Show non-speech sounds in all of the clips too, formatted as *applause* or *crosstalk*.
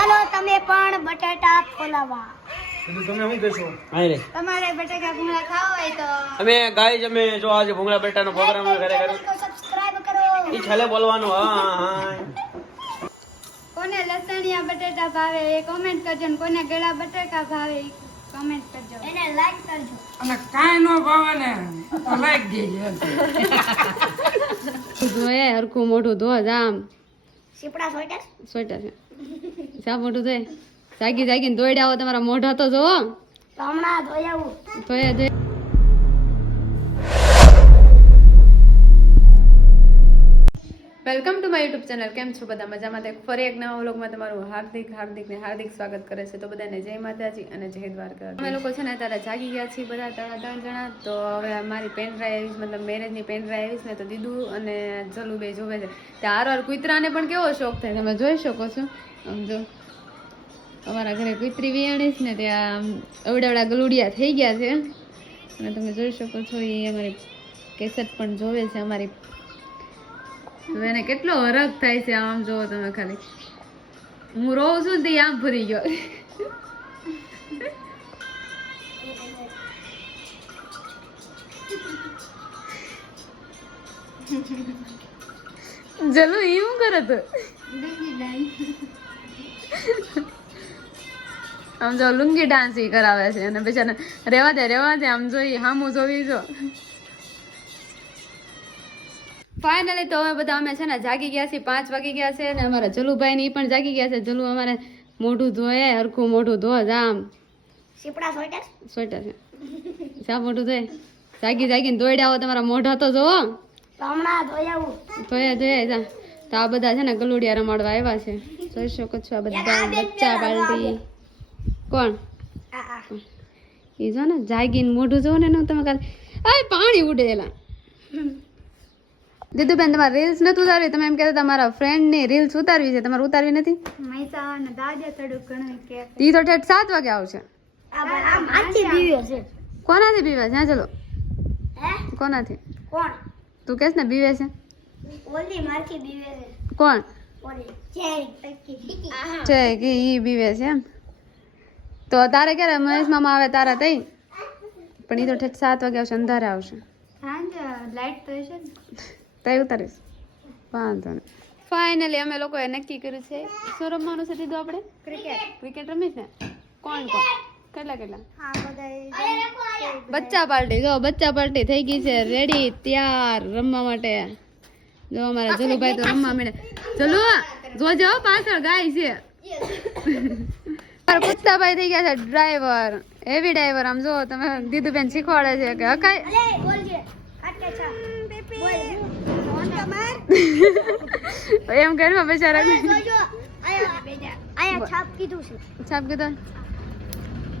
ચાલો તમે પણ બટાટા ફોલાવા. તમે શું કહેશો? હાય તમારે બટાકા ભૂંગળા ખાવા હોય તો. અમે ગાય અમે જો આજે ભૂંગળા બેટાનો પ્રોગ્રામ ઘરે કર્યો. સબસ્ક્રાઇબ કરો. ઈ છેલ્લે બોલવાનું હા હા હા. કોને લસણિયા બટાટા ભાવે એ કોમેન્ટ કરજો ને કોને ગળા બટાકા ભાવે કોમેન્ટ કરજો. એને લાઈક કરજો. અને કાંઈ નો ભાવે ને તો લાઈક દેજો ધોયે *laughs* હરખું મોઢું ધો જામ સીપડા સોઈટર છે. શા મોઢું થાય જાગી જાગીને દોડ્યા આવો તમારા મોઢા તો જોવો. હમણાં ધોઈ આવું. ધોયા ધોયા welcome to my YouTube channel. કેમ છો બધા? મજામાં? તો ફરી એક નવા વ્લોગમાં તમારું હાર્દિક હાર્દિક ને હાર્દિક સ્વાગત કરે છે. તો બધાને જય માતાજી અને જય દ્વારકા. અમે લોકો છે ને અત્યારે જાગી ગયા છીએ બધા ત્રણ જણા. તો હવે મારી પેન ડ્રાઈવ આવીશ, મતલબ મેરેજની પેન ડ્રાઈવ આવીશ ને તો દીદુ અને જલુબે જોવે છે. ત્યાં વાર કૂતરાને પણ કેવો શોખ થાય તમે જોઈ શકો છો. આમ જો, અમારા ઘરે કુતરી વિયાણીશ ને ત્યાં અવડા અવડા ગલુડિયા થઈ ગયા છે. અને તમે જોઈ શકો છો, એ અમારી કેસેટ પણ જોવે છે, અમારી એને કેટલો હરખ થાય છે આમ જોવો તમે ખાલી. હું રોઉં છું તે આમ ભરી ગયો. જલો એ હું કરે તો? આમ જો લુંગી ડાન્સ એ કરાવે છે અને બિચારા રેવા દે રેવા દે, આમ જોઈ, હામું જોવી જો. ફાઇનલી તો હવે બધા અમે છે ને જાગી ગયા છીએ પાંચ વાગી ગયા છે ને અમારા જલુભાઈ ની પણ જાગી ગયા છે. જલુ અમારે મોઢું ધોયે હરખું મોઢું ધો જામ. સીપડા સ્વેટર છે. જા મોઢું ધોય. જાગી જાગીને દોડ્યા આવો તમારા મોઢા તો જોવો. તો હમણાં ધોઈ ધોયા ધોયા જા. તો આ બધા છે ને ગલુડિયા રમાડવા આવ્યા છે. જોઈ શકો છો આ બધા બચ્ચા બાલટી. કોણ? એ જો ને જાગીને મોઢું જોવો ને તમે કાલે. આ પાણી ઉડેલા *laughs* દીદુબેન તમારે રીલ્સ નથી ઉતારવી? તમે એમ કહેતા તમારા મારા ફ્રેન્ડની રીલ્સ ઉતારવી છે. તમારે ઉતારવી નથી? ઈ તો ઠેઠ સાત વાગે આવશે. આ આ બીવે છે. કોનાથી પીવે છે? ચલો. કોનાથી? કોણ? તું કહેશ ને પીવે છે? ઓલી મારથી બીવે છે. કોણ? ઓલી ચેરી પક્કી આહા છે કે ઈ બીવે છે એમ. તો તારે ક્યારે મહેશ મામા આવે તારા તઈ? પણ ઈ તો ઠેઠ સાત વાગે આવશે અંધારે આવશે. હા લાઈટ તો છે ને. તઈ ઉતારીશ. વાંધો નહીં. ફાઇનલી અમે લોકોએ નક્કી કર્યું છે શું રમવાનું છે દીધું આપણે? ક્રિકેટ ક્રિકેટ રમીશ ને? કોણ કોણ કેટલા કેટલા? બચ્ચા પાર્ટી જો બચ્ચા પાર્ટી થઈ ગઈ છે. રેડી તૈયાર રમવા માટે. જો અમારા જલુભાઈ તો રમવા મળે જલુ જોજો હો, પાછળ ગાય છે. પુસ્તાભાઈ થઈ ગયા છે ડ્રાઈવર હેવી ડ્રાઈવર આમ જો તમે દીદુબેન શીખવાડે છે કે હકાય. *laughs* એમ કરવા બિચારા જોજો આયા આયા છાપ કીધું છે. છાપ કીધું.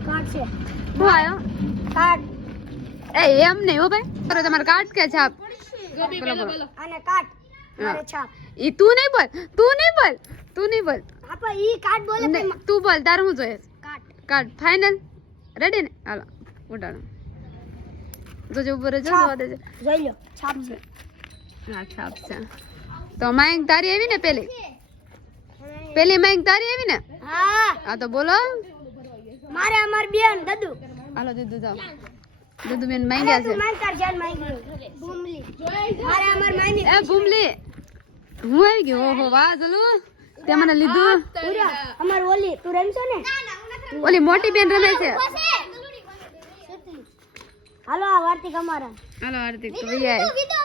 કાટ છે. શું આવ્યો કાટ એ એમ નહીં હો ભાઈ. કરો તમારે કાટ કે છાપ? બોલો, બોલો. અને કાટ મારે છાપ. ઈ તું નહીં બોલ તું નહીં બોલ તું નહીં બોલ. આપા ઈ કાટ બોલે નહીં, તું બોલ તાર હું જોઈએ? કાટ કાટ ફાઇનલ રેડી ને? હાલો ઉડાડો. તો જો ઉપર જો જોવા દેજો. જોઈ લો છાપ છે. હા અચ્છા તો માયંક તારી આવી ને પેલી? પેલી માયંક તારી આવી ને? હા. આ તો બોલો. મારે અમાર બેન દદુ. હાલો દદુ જાઓ. દદુ બેન માંગ્યા છે. તું માંગ તાર જાન માંગ બુમલી. મારે અમાર માંગી એ ભૂમલી હું આવી ગયો ઓહો વાહ ચલો તે મને લીધું. અમાર ઓલી તું રમશો ને? ઓલી મોટી બેન રમે છે. હાલો આ વાર્તિક અમારા. હાલો વાર્તિક તો ભૈયા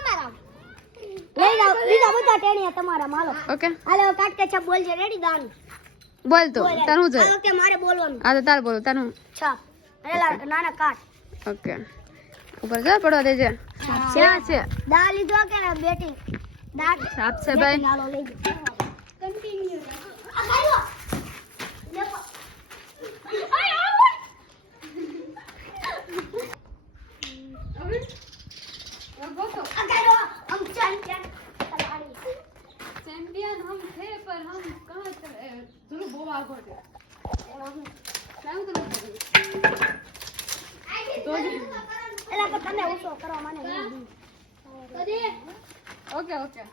લઈ જાઓ બીજા બધા ટેણિયા તમારા માલો. ઓકે. હાલો કાટ કે છાપ બોલજે રેડી દાન બોલ તો તારું જો ઓકે મારે બોલવાનું. હા તો તાર બોલો તારું. છાપ અરે નાના કાટ. ઓકે. ઉપર જા પડવા દેજે. ક્યાં છે દા લીધો કે ને બેટી. દા છાપ છે ભાઈ. હાલો લઈ જાઓ કન્ટિન્યુ ઓકે ઓકે.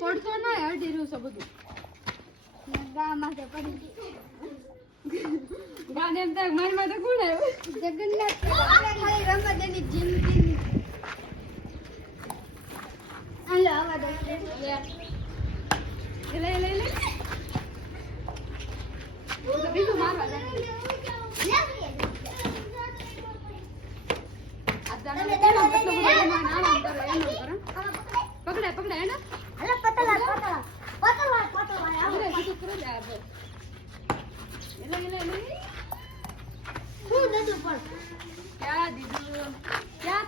પડતો ના અઢી રહ્યું છે બધું. ગામાં પડી. ગાને એમ થાય મારી માં તો કોણ આવ્યું? જગન્નાથ ખાલી રમત એની જિંદગી હાલો આવા દો. લે લે લે તો બીજું મારવા આ દાડો તમે કેટલો દાડો બધો લઈને એનો આરામ કરો એનો કરો પકડાય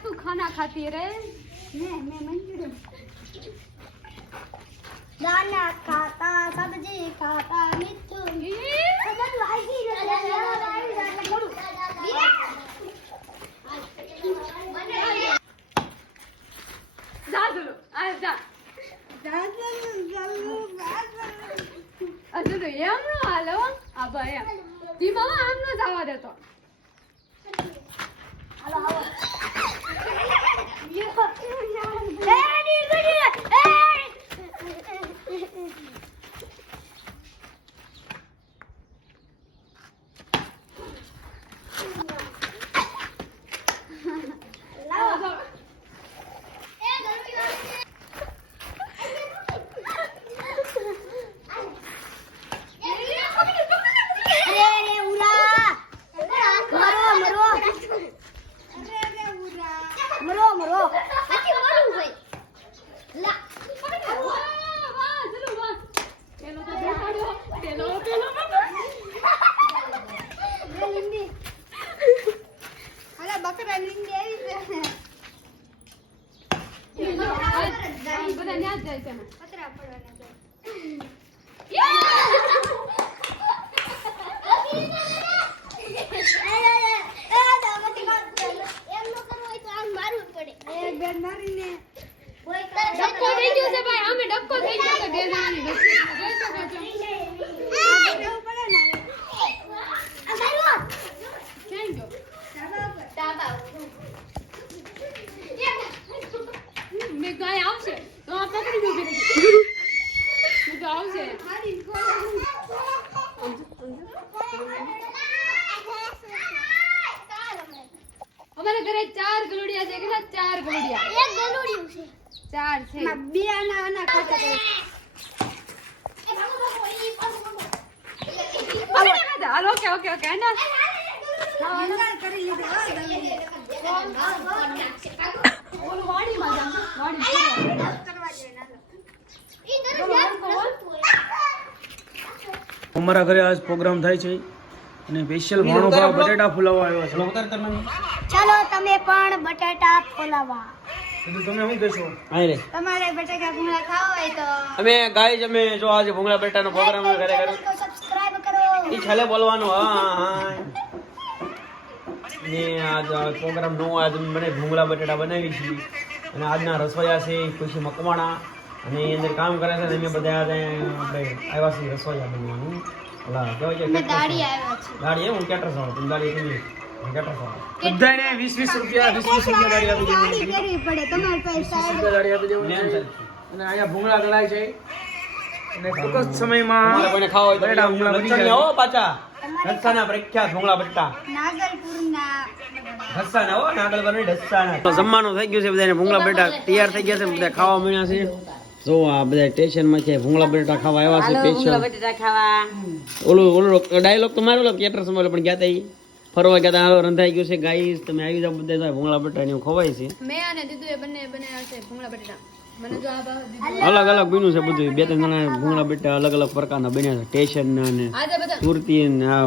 શું ખાના ખાતી રે? મે મે મંજુર ખાતા સબ્જી ખાતા મીઠું. ચાર ગલુડિયા. ચાર છે. બે આના આના ખાતા કરે. હાલો ઓકે ઓકે ઓકે આના કરી લીધા, હા, તમે. ઓલું વાડીમાં જામ વાડી કરવા જોઈએ, નાનો. અમારા ઘરે આજ પ્રોગ્રામ થાય છે. અને સ્પેશિયલ ભાણુભા બટેટા ફુલાવા આવ્યો છે. ચાલો તમે પણ બટાટા ફોલાવા. તમે શું કહેશો? હા રે. તમારે બટાકા ભૂંગળા ખાવા હોય તો. અમે ગાય અમે જો આજે ભૂંગળા બટેટાનો પ્રોગ્રામ ઘરે સબસ્ક્રાઇબ કરો. ઈ છેલ્લે બોલવાનું હા હા ને આજ પ્રોગ્રામ નો આજ મને ભૂંગળા બટેટા બનાવી છે. અને આજના રસોઈયા છે ખુશી મકવાણા. અને એ અંદર કામ કરે છે અમે બધા આપણે આવ્યા છીએ રસોઈયા બનવાનું. ઓલા કહેવાય અમે દાડી આવ્યા છે. એમ હું કેટરસ વાળો તમે દાડી કેવી બધાને વીસ વીસ રૂપિયા વીસ વીસ રૂપિયા દાડી આપી દેવાની કરવી પડે તમારે પૈસા રૂપિયા દાડી આપી દેવાની અને અહીંયા ભૂંગળા દળાય છે. અને ટૂંક સમયમાં કોઈને ખાવા હોય બટેટા ભૂંગળા બની જાય. હો પાછા. ઢસાના પ્રખ્યાત ભૂંગળા બટેટા નાગલપુરના ઢસાના હો નાગલ ઢસાના તો જમવાનું થઈ ગયું છે બધાને ભૂંગળા બટેટા તૈયાર થઈ ગયા છે બધા ખાવા મળ્યા છે. જો આ બધા સ્ટેશનમાં છે ભૂંગળા બટેટા ખાવા આવ્યા છે ઓલું ઓલું ડાયલોગ તો મારો કેટર સમય પણ ગયા તા ઈ. ફરવા ગયા તા હાલો રંધાઈ ગયું છે ગાઈસ તમે આવી જાવ બધા ભૂંગળા બટેટા ને એવું ખવાય છે. મેં અને દીદુએ બંને બનાવ્યા છે ભૂંગળા બટેટા મને જો આ ભાવ દીધું. અલગ અલગ બન્યું છે બધું. બે ત્રણ જણા ભૂંગળા બટેટા અલગ અલગ પ્રકારના બન્યા છે. સ્ટેશન ના ને સુરતી ને આ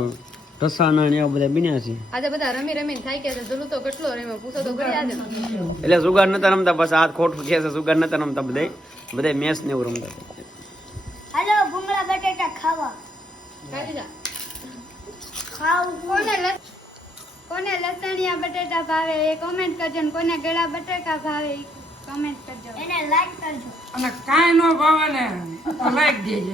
ઢસાના ને એવા બધા બન્યા છે. આજે બધા રમી રમીને થાય કે જુલુ તો કેટલો રમ્યો? પૂછો તો કરી આજે. એટલે સુગાર નતા રમતા બસ હાથ ખોટ કે છે સુગાર નતા રમતા બધા બધા મેચ ને એવું રમતા. હાલો ભૂંગળા બટાટા ખાવા. કાઢી ખાવ કોને કોને લસણિયા બટેટા ભાવે એ કોમેન્ટ કરજો ને કોને ગળા બટાકા ભાવે એ કોમેન્ટ કરજો. એને લાઈક કરજો. અને કાંઈ ન ભાવે ને તો લાઈક દેજો